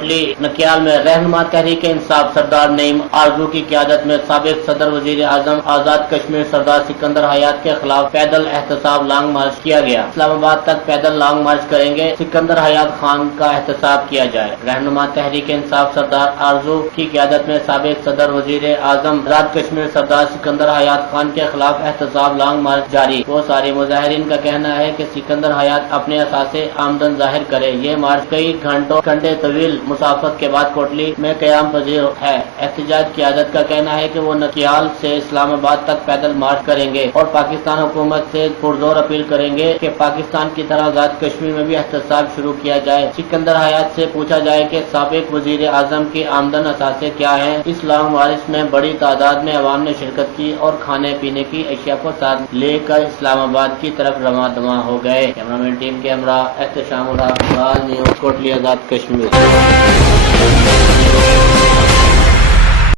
کوٹلی نکیال میں رہنما تحریک انصاف سردار نعیم آرزو کی قیادت میں سابق صدر وزیر اعظم آزاد کشمیر سردار سکندر حیات کے خلاف پیدل احتساب لانگ مارچ کیا گیا۔ اسلام آباد تک پیدل لانگ مارچ کریں گے، سکندر حیات خان کا احتساب کیا جائے۔ رہنما تحریک انصاف سردار آرزو کی قیادت میں سابق صدر وزیر اعظم آزاد کشمیر سردار سکندر حیات خان کے خلاف احتساب لانگ مارچ جاری۔ وہ سارے مظاہرین کا کہنا ہے کہ سکندر حیات اپنے اثاثے آمدن ظاہر کرے۔ یہ مارچ کئی گھنٹے طویل مسافت کے بعد کوٹلی میں قیام پذیر ہے۔ احتجاج قیادت کا کہنا ہے کہ وہ نکیال سے اسلام آباد تک پیدل مارچ کریں گے اور پاکستان حکومت سے پرزور اپیل کریں گے کہ پاکستان کی طرح آزاد کشمیر میں بھی احتساب شروع کیا جائے۔ سکندر حیات سے پوچھا جائے کہ سابق وزیر اعظم کی آمدن اثاثے کیا ہیں۔ اس لانگ مارچ میں بڑی تعداد میں عوام نے شرکت کی اور کھانے پینے کی اشیاء کو ساتھ لے کر اسلام آباد کی طرف رواں دواں ہو گئے۔ کیمرامین ٹیم کے ہمراہ احتشام الحق، نیوز کوٹلی آزاد کشمیر۔